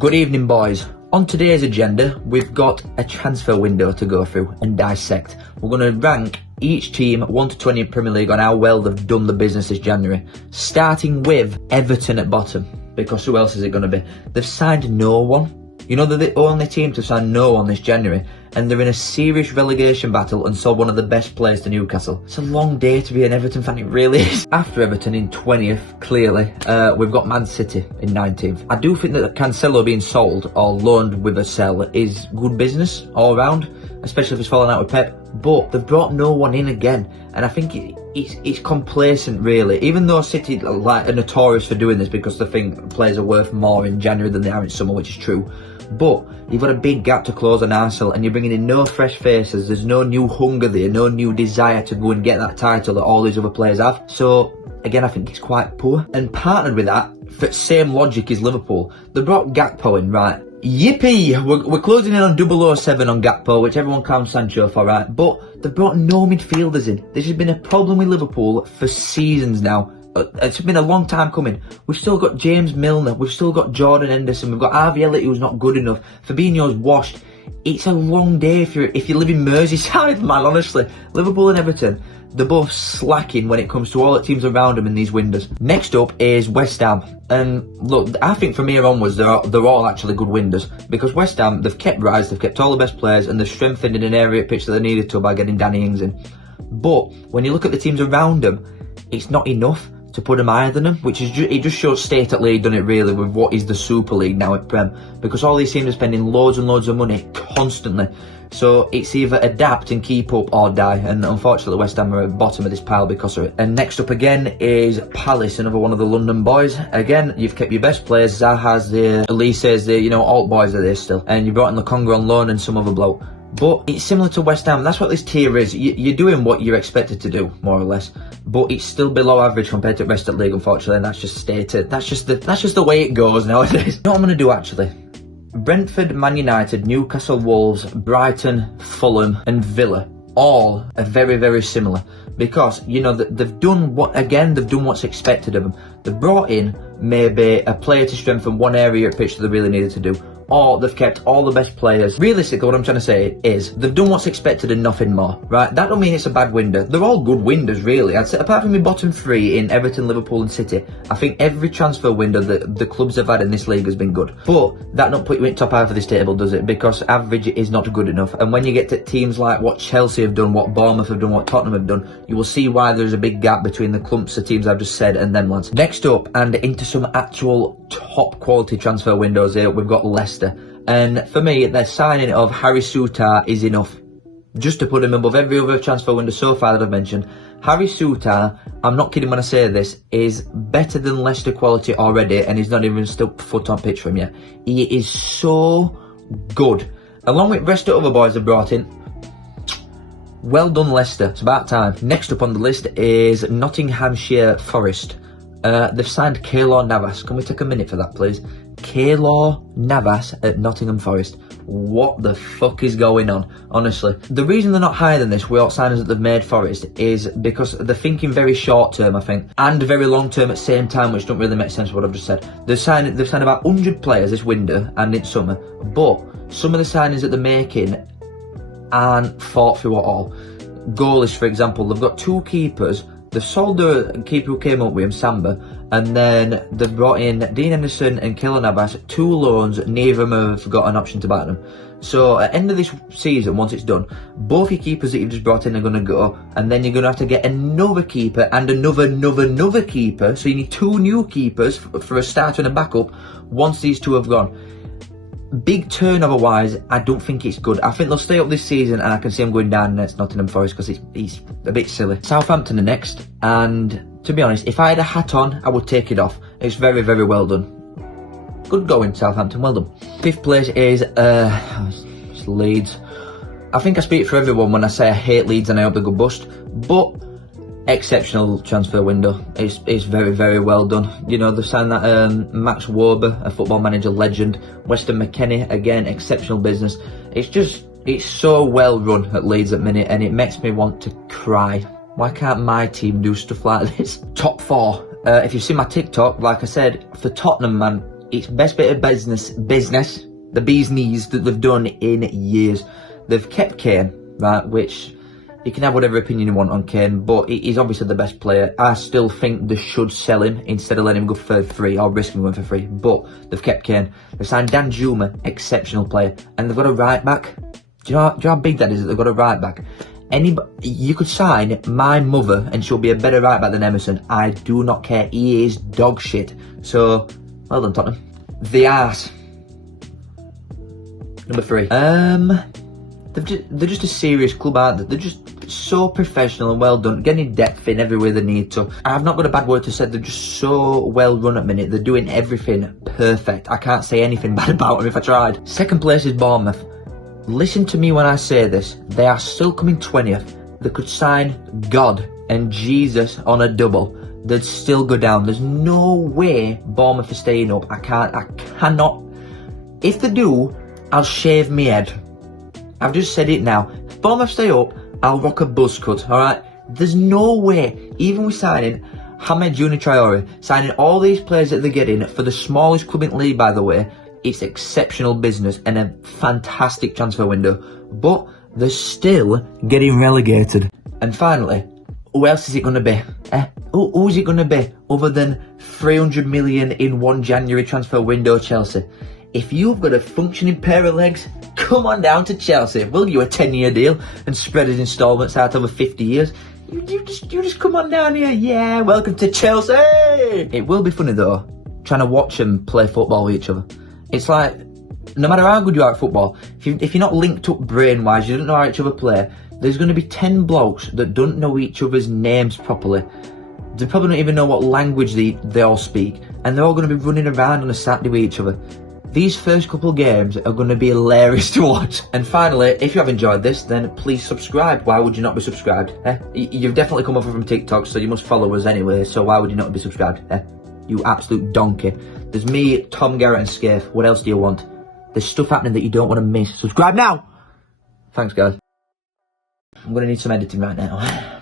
Good evening, boys. On today's agenda, we've got a transfer window to go through and dissect. We're going to rank each team 1 to 20 in Premier League on how well they've done the business this January. Starting with Everton at bottom, because who else is it going to be? They've signed no one. You know, they're the only team to sign no one this January, and they're in a serious relegation battle and sold one of the best players to Newcastle. It's a long day to be an Everton fan, it really is. After Everton in 20th, clearly, we've got Man City in 19th. I do think that Cancelo being sold or loaned with a sell is good business all round, especially if it's falling out with Pep. But they've brought no one in again, and I think it's complacent, really. Even though City are notorious for doing this because they think players are worth more in January than they are in summer, which is true. But you've got a big gap to close on Arsenal, and you're bringing in no fresh faces. There's no new hunger there, no new desire to go and get that title that all these other players have. So again, I think it's quite poor. And partnered with that, for same logic is Liverpool. They brought Gakpo in, right? Yippee! We're closing in on 007 on Gakpo, which everyone counts Sancho for, right? But they've brought no midfielders in. This has been a problem with Liverpool for seasons now. It's been a long time coming. We've still got James Milner, we've still got Jordan Henderson, we've got Harvey Elliott who's not good enough, Fabinho's washed. It's a long day if you live in Merseyside, man, honestly. Liverpool and Everton, they're both slacking when it comes to all the teams around them in these windows. Next up is West Ham, and look, I think from here onwards they're all actually good windows, because West Ham, they've kept Rice, they've kept all the best players, and they've strengthened in an area pitch that they needed to by getting Danny Ings in. But when you look at the teams around them, it's not enough to put them higher than them, which is it just shows state at league, doesn't it, really, with what is the Super League now at Prem, because all these teams are spending loads and loads of money constantly. So it's either adapt and keep up or die, and unfortunately West Ham are at the bottom of this pile because of it. And next up again is Palace, another one of the London boys. Again, you've kept your best players, Zaha's there, Elise's there, you know, alt boys are there still, and you brought in Lukonga on loan and some other bloke. But it's similar to West Ham. That's what this tier is. You're doing what you're expected to do, more or less. But it's still below average compared to the rest of the league, unfortunately, and that's just stated. That's just the way it goes nowadays. You know what I'm going to do, actually? Brentford, Man United, Newcastle, Wolves, Brighton, Fulham and Villa all are very, very similar. Because, you know, they've done what's expected of them. They've brought in maybe a player to strengthen one area at pitch that they really needed to do. Or they've kept all the best players. Realistically, what I'm trying to say is they've done what's expected and nothing more, right? That don't mean it's a bad window. They're all good windows, really. I'd say, apart from the bottom three in Everton, Liverpool and City, I think every transfer window that the clubs have had in this league has been good. But that don't put you in top half of this table, does it? Because average is not good enough. And when you get to teams like what Chelsea have done, what Bournemouth have done, what Tottenham have done, you will see why there's a big gap between the clumps of teams I've just said and them lads. Next up, and into some actual top quality transfer windows here, we've got Leicester. And for me, their signing of Harry Souttar is enough. Just to put him above every other transfer window so far that I've mentioned. Harry Souttar, I'm not kidding when I say this, is better than Leicester quality already, and he's not even still foot on pitch for him yet. He is so good. Along with the rest of the other boys they've brought in, well done Leicester, it's about time. Next up on the list is Nottinghamshire Forest. They've signed Keylor Navas. Can we take a minute for that, please? Keylor Navas at Nottingham Forest. What the fuck is going on? Honestly, the reason they're not higher than this with all signings that they've made Forest is because they're thinking very short term, I think, and very long term at the same time, which don't really make sense what I've just said. They've signed about 100 players this window and in summer, but some of the signings that they're making aren't thought through at all. Goalies, for example, they've got two keepers. They've sold the keeper who came up with him, Samba, and then they've brought in Dean Henderson and Keylor Navas, two loans, neither of them have got an option to back them. So at the end of this season, once it's done, both your keepers that you've just brought in are going to go, and then you're going to have to get another keeper and another keeper, so you need two new keepers for a starter and a backup once these two have gone. Big turnover wise, I don't think it's good. I think they'll stay up this season, and I can see them going down next Nottingham Forest because it's a bit silly. Southampton are next, and to be honest, if I had a hat on, I would take it off. It's very, very well done. Good going, Southampton, well done. Fifth place is Leeds. I think I speak for everyone when I say I hate Leeds and I hope they go bust, but exceptional transfer window. It's very, very well done. You know, they've signed that Max Wober, a Football Manager legend. Weston McKennie, again, exceptional business. It's so well run at Leeds at minute, and it makes me want to cry. Why can't my team do stuff like this? Top four. If you see my TikTok, like I said, for Tottenham, man, It's best bit of business, the bee's knees that they've done in years. They've kept Kane, right, which you can have whatever opinion you want on Kane, but he's obviously the best player. I still think they should sell him instead of letting him go for free or risk him going for free, but they've kept Kane. They've signed Dan Juma, exceptional player, and they've got a right back. Do you know how big that is that they've got a right back? You could sign my mother and she'll be a better right back than Emerson. I do not care. He is dog shit. So, well done, Tottenham. The arse. Number 3. They're just a serious club, aren't they? They're just so professional and well done, getting depth in everywhere they need to. I've not got a bad word to say. They're just so well run at the minute. They're doing everything perfect. I can't say anything bad about them if I tried. Second place is Bournemouth. Listen to me when I say this. They are still coming 20th. They could sign God and Jesus on a double. They'd still go down. There's no way Bournemouth are staying up. I cannot. If they do, I'll shave my head. I've just said it now. If Bournemouth stay up, I'll rock a buzz cut, alright? There's no way, even with signing Hamed Junior Traore, signing all these players that they're getting for the smallest club in the league, by the way, it's exceptional business and a fantastic transfer window. But they're still getting relegated. And finally, who else is it going to be? Who's it going to be other than 300 million in one January transfer window Chelsea? If you've got a functioning pair of legs, come on down to Chelsea. We'll give you a 10-year deal and spread his instalments out over 50 years. You just come on down here. Yeah, welcome to Chelsea. It will be funny though, trying to watch them play football with each other. It's like, no matter how good you are at football, if you're not linked up brain-wise, you don't know how each other play, there's going to be 10 blokes that don't know each other's names properly. They probably don't even know what language they all speak, and they're all going to be running around on a Saturday with each other. These first couple games are going to be hilarious to watch. And finally, if you have enjoyed this, then please subscribe. Why would you not be subscribed? You've definitely come over from TikTok, so you must follow us anyway, so why would you not be subscribed? You absolute donkey. There's me, Tom, Garrett and Scaife. What else do you want? There's stuff happening that you don't want to miss. Subscribe now! Thanks, guys. I'm going to need some editing right now.